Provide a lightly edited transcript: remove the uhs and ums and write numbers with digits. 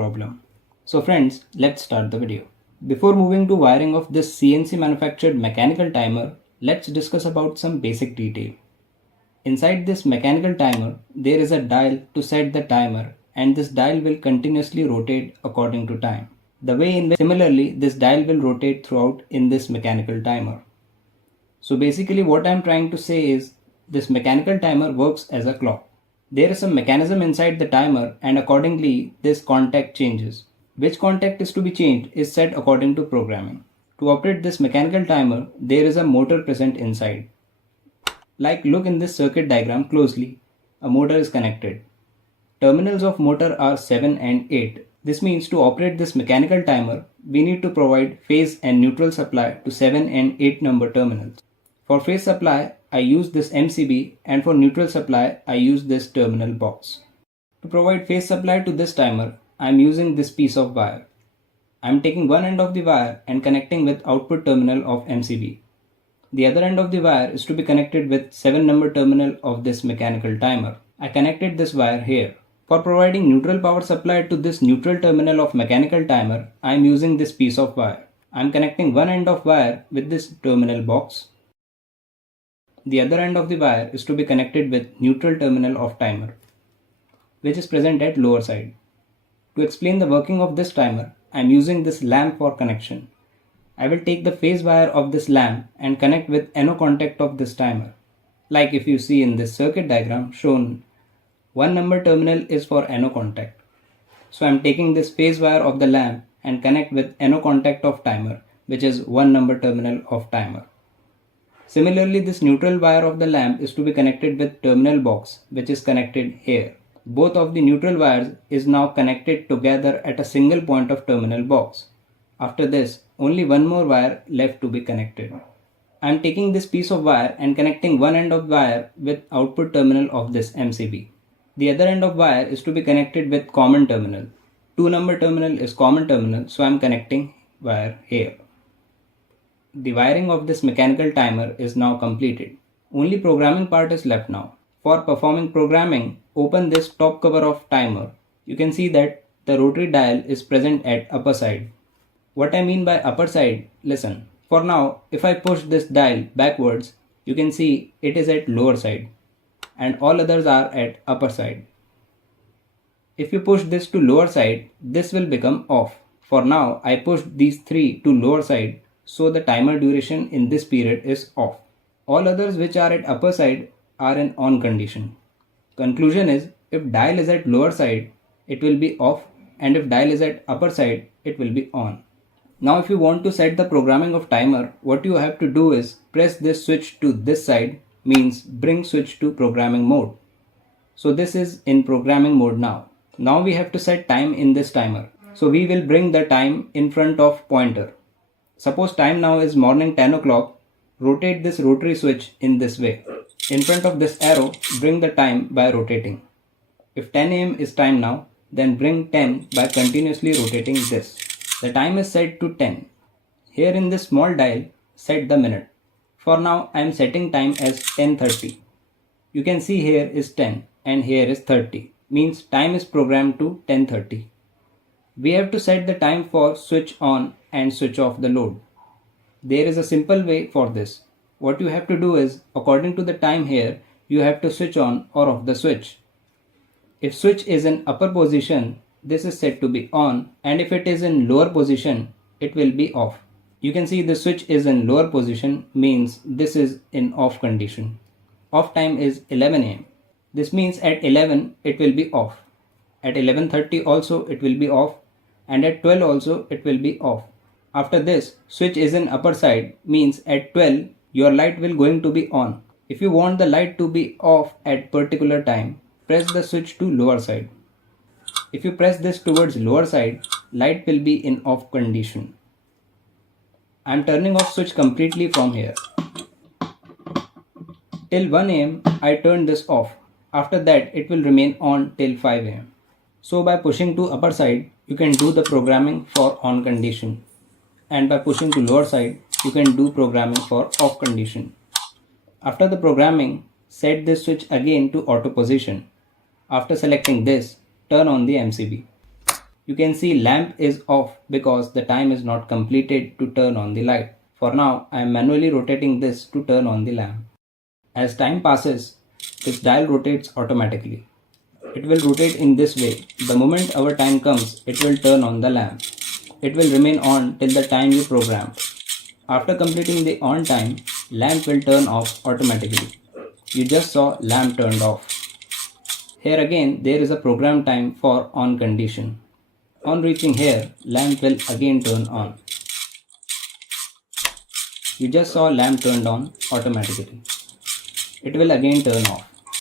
problem. So friends, let's start the video. Before moving to wiring of this CNC manufactured mechanical timer, let's discuss about some basic detail. Inside this mechanical timer, there is a dial to set the timer, and this dial will continuously rotate according to time. The way in which similarly this dial will rotate throughout in this mechanical timer. So basically what I am trying to say is this mechanical timer works as a clock. There is some mechanism inside the timer and accordingly this contact changes. Which contact is to be changed is set according to programming. To operate this mechanical timer, there is a motor present inside. Like look in this circuit diagram closely, a motor is connected. Terminals of motor are 7 and 8. This means to operate this mechanical timer, we need to provide phase and neutral supply to 7 and 8 number terminals. For phase supply, I use this MCB, and for neutral supply, I use this terminal box. To provide phase supply to this timer, I am using this piece of wire. I am taking one end of the wire and connecting with output terminal of MCB. The other end of the wire is to be connected with 7 number terminal of this mechanical timer. I connected this wire here. For providing neutral power supply to this neutral terminal of mechanical timer, I am using this piece of wire. I am connecting one end of wire with this terminal box. The other end of the wire is to be connected with neutral terminal of timer, which is present at lower side. To explain the working of this timer, I am using this lamp for connection. I will take the phase wire of this lamp and connect with NO contact of this timer. Like if you see in this circuit diagram shown, one number terminal is for NO contact. So I am taking this phase wire of the lamp and connect with NO contact of timer, which is one number terminal of timer. Similarly, this neutral wire of the lamp is to be connected with terminal box, which is connected here. Both of the neutral wires is now connected together at a single point of terminal box. After this, only one more wire left to be connected. I am taking this piece of wire and connecting one end of wire with output terminal of this MCB. The other end of wire is to be connected with common terminal. 2 number terminal is common terminal, so I am connecting wire here. The wiring of this mechanical timer is now completed. Only programming part is left now. For performing programming, open this top cover of timer. You can see that the rotary dial is present at upper side. What I mean by upper side, listen. For now, if I push this dial backwards, you can see it is at lower side and all others are at upper side. If you push this to lower side, this will become off. For now, I pushed these three to lower side, so the timer duration in this period is off. All others which are at upper side are in on condition. Conclusion is, if dial is at lower side, it will be off, and if dial is at upper side, it will be on. Now if you want to set the programming of timer, what you have to do is press this switch to this side, means bring switch to programming mode. So this is in programming mode now. Now we have to set time in this timer. So we will bring the time in front of pointer. Suppose time now is morning 10 o'clock, rotate this rotary switch in this way. In front of this arrow, bring the time by rotating. If 10 am is time now, then bring 10 by continuously rotating this. The time is set to 10. Here in this small dial, set the minute. For now, I am setting time as 10:30. You can see here is 10 and here is 30. Means time is programmed to 10:30. We have to set the time for switch on and switch off the load. There is a simple way for this. What you have to do is, according to the time here, you have to switch on or off the switch. If switch is in upper position, this is set to be on, and if it is in lower position, it will be off. You can see the switch is in lower position, means this is in off condition. Off time is 11 am. This means at 11 it will be off. At 11:30 also it will be off, and at 12 also it will be off. After this, switch is in upper side, means at 12 your light will going to be on. If you want the light to be off at particular time, press the switch to lower side. If you press this towards lower side, light will be in off condition. I am turning off switch completely from here. Till 1 am I turn this off. After that it will remain on till 5 am. So by pushing to upper side, you can do the programming for on condition. And by pushing to lower side, you can do programming for off condition. After the programming, set this switch again to auto position. After selecting this, turn on the MCB. You can see lamp is off because the time is not completed to turn on the light. For now, I am manually rotating this to turn on the lamp. As time passes, this dial rotates automatically. It will rotate in this way. The moment our time comes, it will turn on the lamp. It will remain on till the time you programmed. After completing the on time, lamp will turn off automatically. You just saw lamp turned off. Here again, there is a program time for on condition. On reaching here, lamp will again turn on. You just saw lamp turned on automatically. It will again turn off.